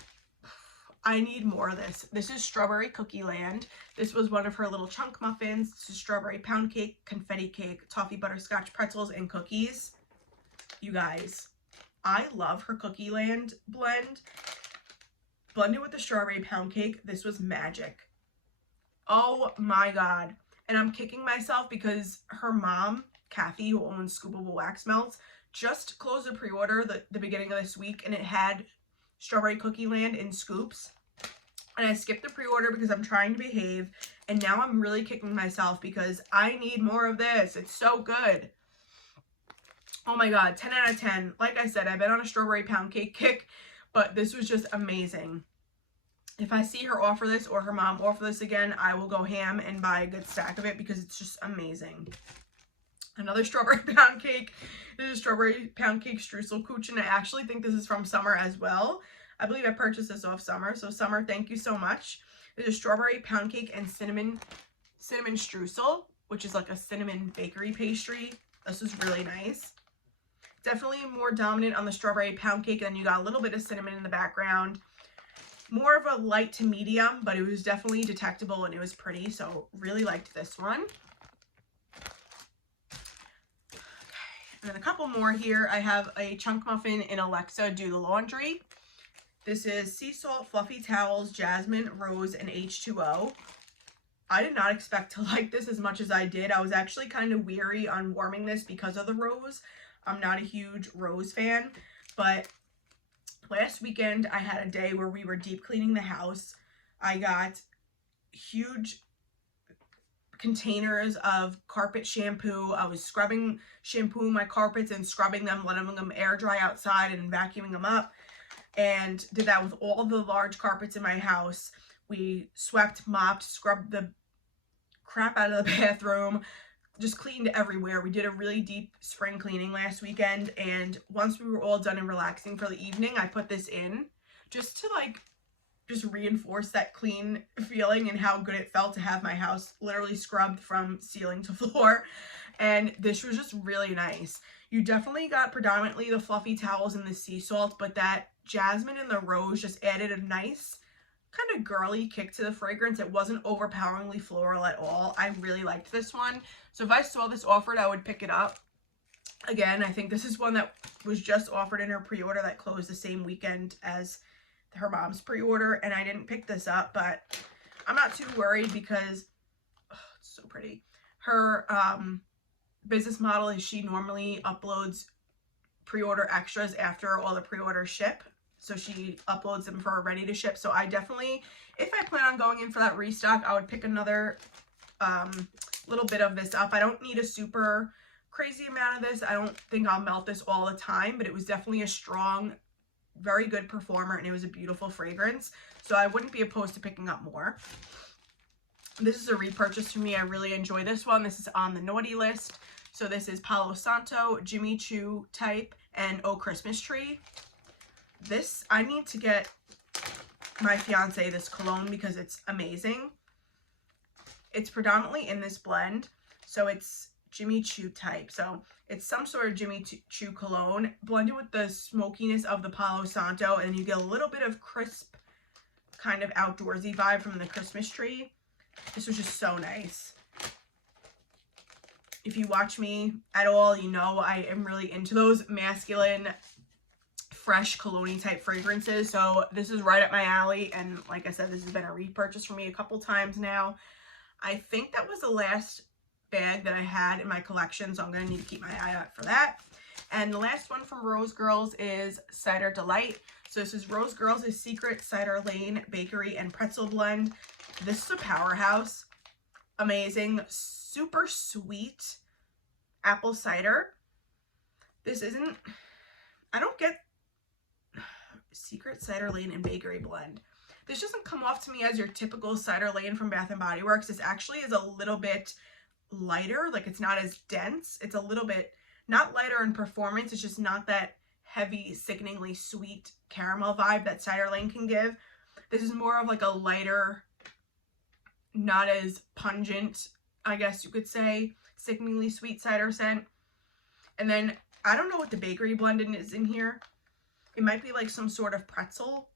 I need more of this. This is Strawberry Cookie Land. This was one of her little chunk muffins. This is strawberry pound cake, confetti cake, toffee butterscotch pretzels, and cookies. You guys, I love her Cookie Land blend. Blended with the strawberry pound cake, this was magic. Oh my God. And I'm kicking myself because her mom, Kathy, who owns Scoopable Wax Melts, just closed a pre-order the beginning of this week, and it had Strawberry Cookie Land in scoops. And I skipped the pre-order because I'm trying to behave, and now I'm really kicking myself because I need more of this. It's so good. Oh my God, 10 out of 10. Like I said, I've been on a strawberry pound cake kick, but this was just amazing. If I see her offer this or her mom offer this again, I will go ham and buy a good stack of it because it's just amazing. Another strawberry pound cake. This is strawberry pound cake Streuselkuchen. I actually think this is from Summer as well. I believe I purchased this off Summer. So Summer, thank you so much. This is strawberry pound cake and cinnamon streusel, which is like a cinnamon bakery pastry. This is really nice. Definitely more dominant on the strawberry pound cake, and then you got a little bit of cinnamon in the background. More of a light to medium, but it was definitely detectable and it was pretty, so really liked this one. Okay, and then a couple more here. I have a chunk muffin in Alexa Do the Laundry. This is sea salt, fluffy towels, jasmine, rose, and H2O. I did not expect to like this as much as I did. I was actually kind of weary on warming this because of the rose. I'm not a huge rose fan, but last weekend I had a day where we were deep cleaning the house. I got huge containers of carpet shampoo. I was shampooing my carpets and scrubbing them, letting them air dry outside and vacuuming them up, and did that with all the large carpets in my house. We swept, mopped, scrubbed the crap out of the bathroom, just cleaned everywhere. We did a really deep spring cleaning last weekend, and once we were all done and relaxing for the evening, I put this in just to just reinforce that clean feeling and how good it felt to have my house literally scrubbed from ceiling to floor. And this was just really nice. You definitely got predominantly the fluffy towels and the sea salt, but that jasmine and the rose just added a nice kind of girly kick to the fragrance. It wasn't overpoweringly floral at all. I really liked this one. So if I saw this offered, I would pick it up. Again, I think this is one that was just offered in her pre-order that closed the same weekend as her mom's pre-order, and I didn't pick this up, but I'm not too worried because it's so pretty. Her business model is she normally uploads pre-order extras after all the pre-orders ship. So she uploads them for ready to ship. So I definitely, if I plan on going in for that restock, I would pick another little bit of this up. I don't need a super crazy amount of this. I don't think I'll melt this all the time, but it was definitely a strong, very good performer, and it was a beautiful fragrance. So I wouldn't be opposed to picking up more. This is a repurchase for me. I really enjoy this one. This is on the naughty list. So this is Palo Santo, Jimmy Choo type, and Oh Christmas Tree. This, I need to get my fiance this cologne because it's amazing. It's predominantly in this blend, so it's Jimmy Choo type. So it's some sort of Jimmy Choo cologne blended with the smokiness of the Palo Santo, and you get a little bit of crisp, kind of outdoorsy vibe from the Christmas tree. This was just so nice. If you watch me at all, you know I am really into those masculine, fresh cologne type fragrances. So this is right up my alley, and like I said, this has been a repurchase for me a couple times now. I think that was the last bag that I had in my collection, so I'm going to need to keep my eye out for that. And the last one from Rose Girls is Cider Delight. So this is Rose Girls' Secret Cider Lane Bakery and Pretzel Blend. This is a powerhouse. Amazing. Super sweet apple cider. This isn't, I don't get Secret Cider Lane and Bakery Blend. This doesn't come off to me as your typical Cider Lane from Bath & Body Works. This actually is a little bit lighter. Like, it's not as dense. It's a little bit, not lighter in performance. It's just not that heavy, sickeningly sweet caramel vibe that Cider Lane can give. This is more of like a lighter, not as pungent, I guess you could say, sickeningly sweet cider scent. And then, I don't know what the bakery blend is in here. It might be like some sort of pretzel.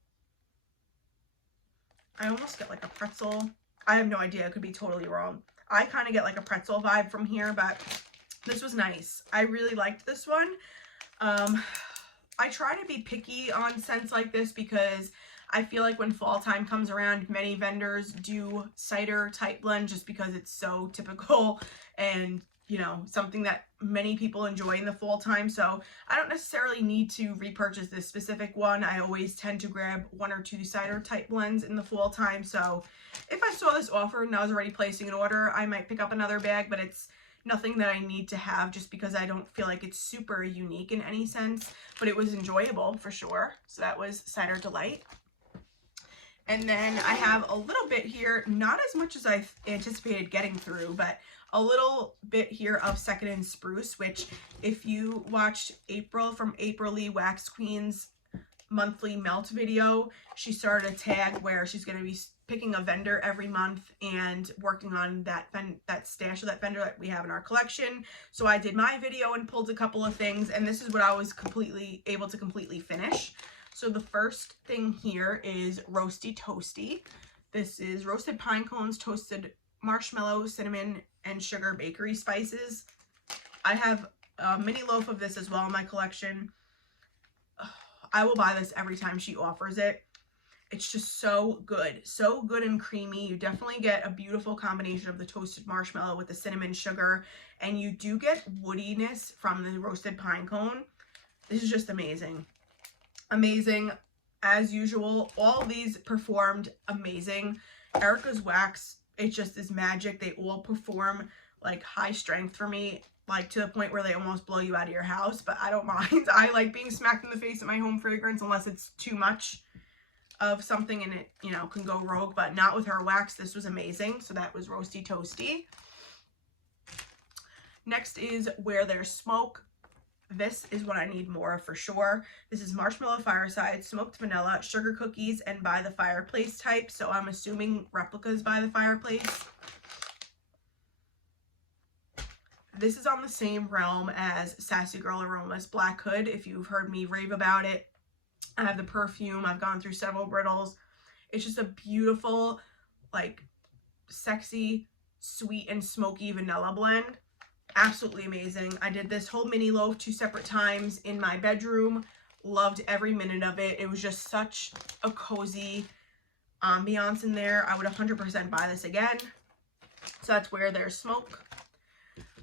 I almost get like a pretzel. I have no idea. It could be totally wrong. I kind of get like a pretzel vibe from here, but this was nice. I really liked this one. I try to be picky on scents like this because I feel like when fall time comes around, many vendors do cider type blend just because it's so typical and, you know, something that many people enjoy in the fall time. So I don't necessarily need to repurchase this specific one. I always tend to grab 1 or 2 cider type blends in the fall time. So if I saw this offer and I was already placing an order, I might pick up another bag, but it's nothing that I need to have just because I don't feel like it's super unique in any sense, but it was enjoyable for sure. So that was Cider Delight. And then I have a little bit here, not as much as I anticipated getting through, but a little bit here of Second and Spruce, which if you watched April from April Lee Wax Queen's monthly melt video, she started a tag where she's going to be picking a vendor every month and working on that stash of that vendor that we have in our collection. So I did my video and pulled a couple of things, and this is what I was able to completely finish. So the first thing here is Roasty Toasty. This is roasted pine cones, toasted marshmallow, cinnamon, and sugar bakery spices. I have a mini loaf of this as well in my collection. I will buy this every time she offers it. It's just so good and creamy. You definitely get a beautiful combination of the toasted marshmallow with the cinnamon sugar, and you do get woodiness from the roasted pine cone. This is just amazing. Amazing as usual. All of these performed amazing. Erica's Wax, it just is magic. They all perform like high strength for me, like to the point where they almost blow you out of your house, but I don't mind. I like being smacked in the face at my home fragrance unless it's too much of something and it, you know, can go rogue, but not with her wax. This was amazing. So that was Roasty Toasty. Next is Where There's Smoke. This is what I need more of for sure. This is Marshmallow Fireside, Smoked Vanilla, Sugar Cookies, and By the Fireplace type. So I'm assuming replicas By the Fireplace. This is on the same realm as Sassy Girl Aromas Black Hood, if you've heard me rave about it. I have the perfume. I've gone through several brittles. It's just a beautiful, like, sexy, sweet, and smoky vanilla blend. Absolutely amazing. I did this whole mini loaf 2 separate times in my bedroom. Loved every minute of it. It was just such a cozy ambiance in there. I would 100% buy this again. So that's Where There's Smoke.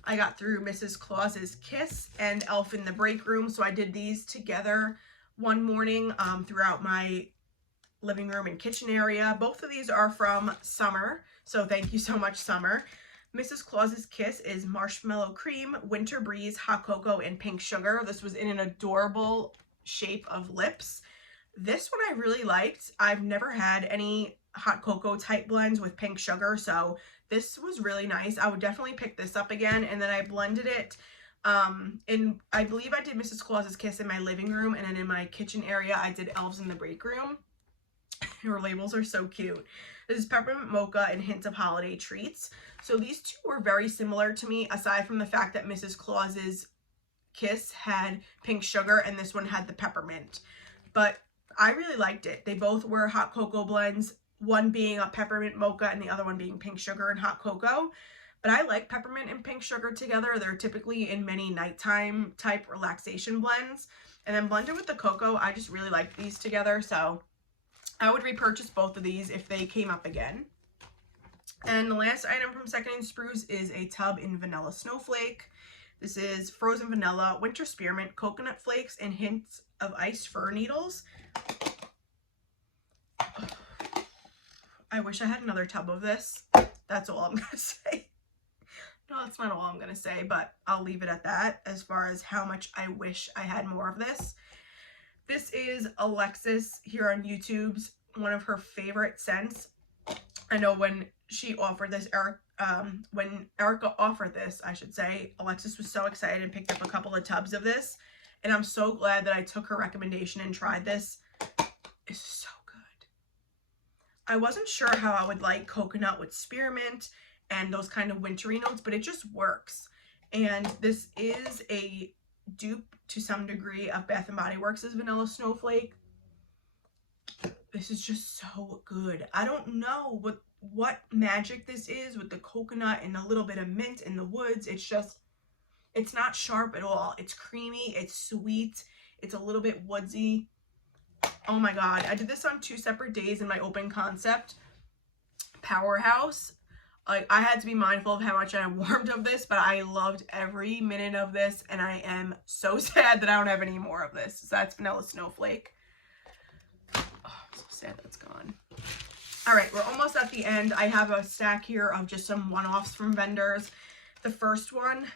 I got through Mrs. Claus's Kiss and Elf in the Break Room. So I did these together one morning throughout my living room and kitchen area. Both of these are from Summer. So thank you so much, Summer. Mrs. Claus's Kiss is Marshmallow Cream, Winter Breeze, Hot Cocoa, and Pink Sugar. This was in an adorable shape of lips. This one I really liked. I've never had any hot cocoa type blends with pink sugar, so this was really nice. I would definitely pick this up again. And then I blended it I believe I did Mrs. Claus's Kiss in my living room, and then in my kitchen area I did Elves in the Break Room. Her labels are so cute. This is Peppermint Mocha and Hint of Holiday Treats. So these two were very similar to me, aside from the fact that Mrs. Claus's Kiss had pink sugar and this one had the peppermint. But I really liked it. They both were hot cocoa blends, one being a peppermint mocha and the other one being pink sugar and hot cocoa. But I like peppermint and pink sugar together. They're typically in many nighttime type relaxation blends. And then blended with the cocoa, I just really like these together. So I would repurchase both of these if they came up again. And the last item from Second and Spruce is a tub in Vanilla Snowflake. This is frozen vanilla, winter spearmint, coconut flakes, and hints of iced fir needles. I wish I had another tub of this. That's all I'm going to say. No, that's not all I'm going to say, but I'll leave it at that as far as how much I wish I had more of this. This is Alexis here on YouTube's one of her favorite scents. I know when she offered this, when Erica offered this, I should say, Alexis was so excited and picked up a couple of tubs of this. And I'm so glad that I took her recommendation and tried this. It's so good. I wasn't sure how I would like coconut with spearmint and those kind of wintry notes, but it just works. And this is a dupe to some degree of Bath & Body Works' Vanilla Snowflake. This is just so good. I don't know what magic this is with the coconut and a little bit of mint in the woods. It's just, it's not sharp at all. It's creamy, it's sweet, it's a little bit woodsy. Oh my God. I did this on 2 separate days in my open concept powerhouse. Like, I had to be mindful of how much I warmed of this, but I loved every minute of this, and I am so sad that I don't have any more of this. So that's Vanilla Snowflake. Oh, I'm so sad that's gone. All right, we're almost at the end. I have a stack here of just some one-offs from vendors. The first one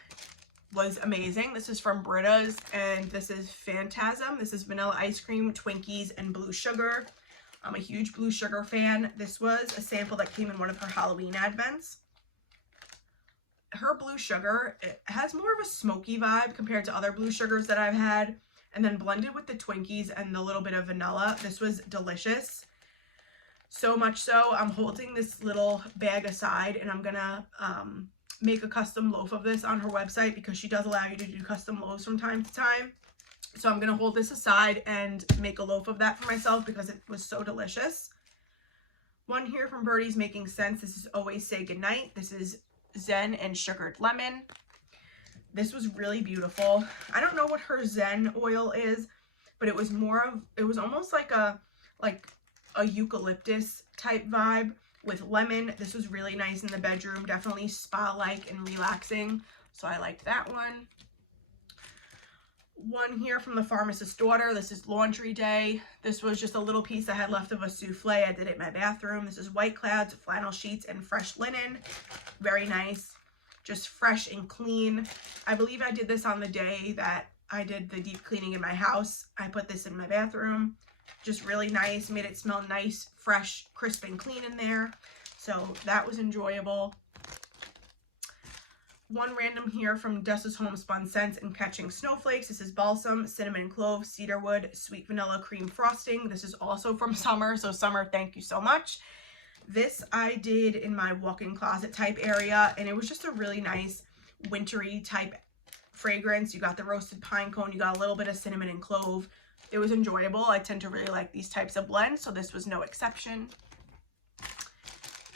was amazing. This is from Britta's, and this is Phantasm. This is vanilla ice cream, Twinkies, and blue sugar. I'm a huge blue sugar fan. This was a sample that came in one of her Halloween advents. Her blue sugar, it has more of a smoky vibe compared to other blue sugars that I've had. And then blended with the Twinkies and the little bit of vanilla, this was delicious. So much so, I'm holding this little bag aside, and I'm gonna make a custom loaf of this on her website because she does allow you to do custom loaves from time to time. So I'm going to hold this aside and make a loaf of that for myself because it was so delicious. One here from Birdie's Making Sense. This is Always Say Goodnight. This is Zen and Sugared Lemon. This was really beautiful. I don't know what her Zen oil is, but it was almost like a eucalyptus type vibe with lemon. This was really nice in the bedroom. Definitely spa-like and relaxing. So I liked that one. One here from the Pharmacist's Daughter. This is Laundry Day. This was just a little piece I had left of a souffle. I did it in my bathroom. This is White Clouds, flannel sheets, and fresh linen. Very nice. Just fresh and clean. I believe I did this on the day that I did the deep cleaning in my house. I put this in my bathroom. Just really nice. Made it smell nice, fresh, crisp, and clean in there. So that was enjoyable. One random here from Dus's Homespun Scents and Catching Snowflakes. This is Balsam, Cinnamon Clove, Cedarwood, Sweet Vanilla Cream Frosting. This is also from Summer. So Summer, thank you so much. This I did in my walk-in closet type area, and it was just a really nice wintry type fragrance. You got the roasted pine cone. You got a little bit of cinnamon and clove. It was enjoyable. I tend to really like these types of blends, so this was no exception.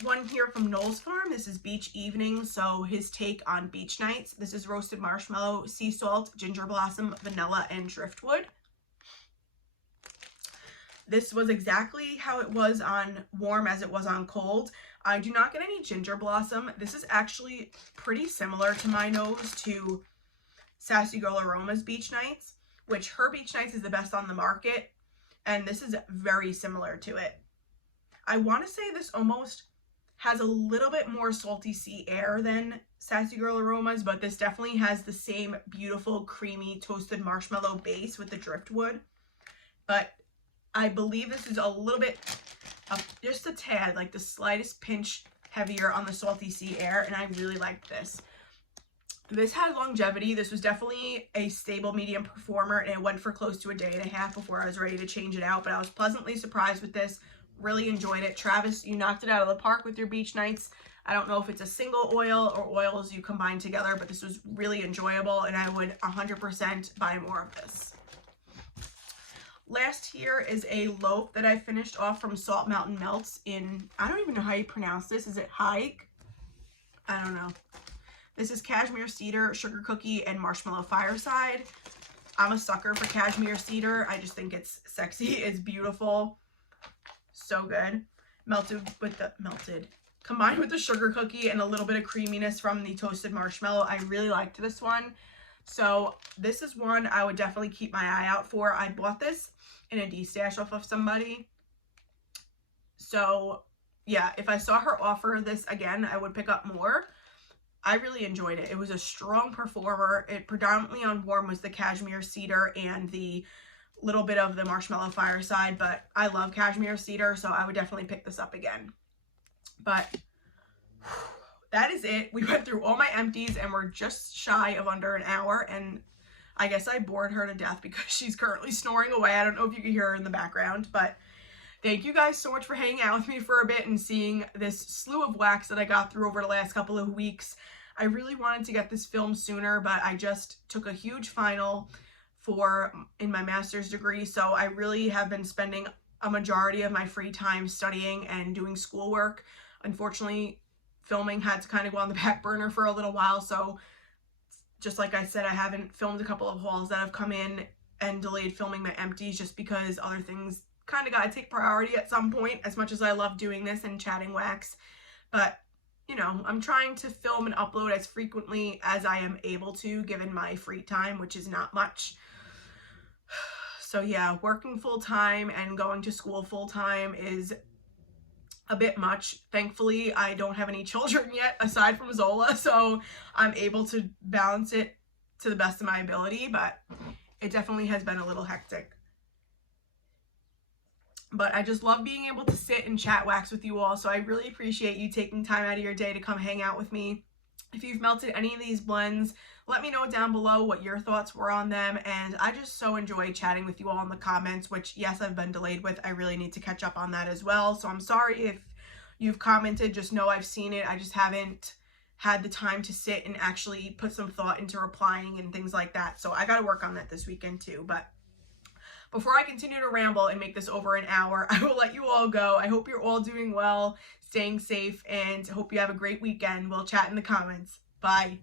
One here from Noel's Farm. This is Beach Evening, so his take on beach nights. This is roasted marshmallow, sea salt, ginger blossom, vanilla, and driftwood. This was exactly how it was on warm as it was on cold. I do not get any ginger blossom. This is actually pretty similar to my nose to Sassy Girl Aroma's Beach Nights, which her Beach Nights is the best on the market, and this is very similar to it. I want to say this almost has a little bit more salty sea air than Sassy Girl Aromas, but this definitely has the same beautiful creamy toasted marshmallow base with the driftwood. But I believe this is a little bit, just a tad, like the slightest pinch heavier on the salty sea air, and I really liked this. This had longevity. This was definitely a stable medium performer, and it went for close to a day and a half before I was ready to change it out, but I was pleasantly surprised with this. Really enjoyed it. Travis, you knocked it out of the park with your beach nights. I don't know if it's a single oil or oils you combine together, but this was really enjoyable, and I would 100% buy more of this. Last here is a loaf that I finished off from Salt Mountain Melts in, I don't even know how you pronounce this. Is it hike? I don't know. This is Cashmere Cedar, Sugar Cookie, and Marshmallow Fireside. I'm a sucker for Cashmere Cedar. I just think it's sexy. It's beautiful. So good. Combined with the sugar cookie and a little bit of creaminess from the toasted marshmallow. I really liked this one. So this is one I would definitely keep my eye out for. I bought this in a D-stash off of somebody. So yeah, if I saw her offer this again, I would pick up more. I really enjoyed it. It was a strong performer. It predominantly on warm was the cashmere cedar and the little bit of the marshmallow fireside, but I love cashmere cedar, so I would definitely pick this up again. But that is it. We went through all my empties and we're just shy of under an hour, and I guess I bored her to death because she's currently snoring away. I don't know if you can hear her in the background, but thank you guys so much for hanging out with me for a bit and seeing this slew of wax that I got through over the last couple of weeks. I really wanted to get this filmed sooner, but I just took a huge final in my master's degree, so I really have been spending a majority of my free time studying and doing schoolwork. Unfortunately, filming had to kind of go on the back burner for a little while, so just like I said, I haven't filmed a couple of hauls that have come in and delayed filming my empties just because other things kind of got to take priority at some point, as much as I love doing this and chatting wax. But you know, I'm trying to film and upload as frequently as I am able to given my free time, which is not much. So yeah, working full-time and going to school full-time is a bit much. Thankfully, I don't have any children yet aside from Zola, so I'm able to balance it to the best of my ability, but it definitely has been a little hectic. But I just love being able to sit and chat wax with you all, so I really appreciate you taking time out of your day to come hang out with me. If you've melted any of these blends, let me know down below what your thoughts were on them, and I just so enjoy chatting with you all in the comments, which yes, I've been delayed with. I really need to catch up on that as well, so I'm sorry if you've commented. Just know I've seen it. I just haven't had the time to sit and actually put some thought into replying and things like that, so I got to work on that this weekend too. But before I continue to ramble and make this over an hour, I will let you all go. I hope you're all doing well, staying safe, and hope you have a great weekend. We'll chat in the comments. Bye.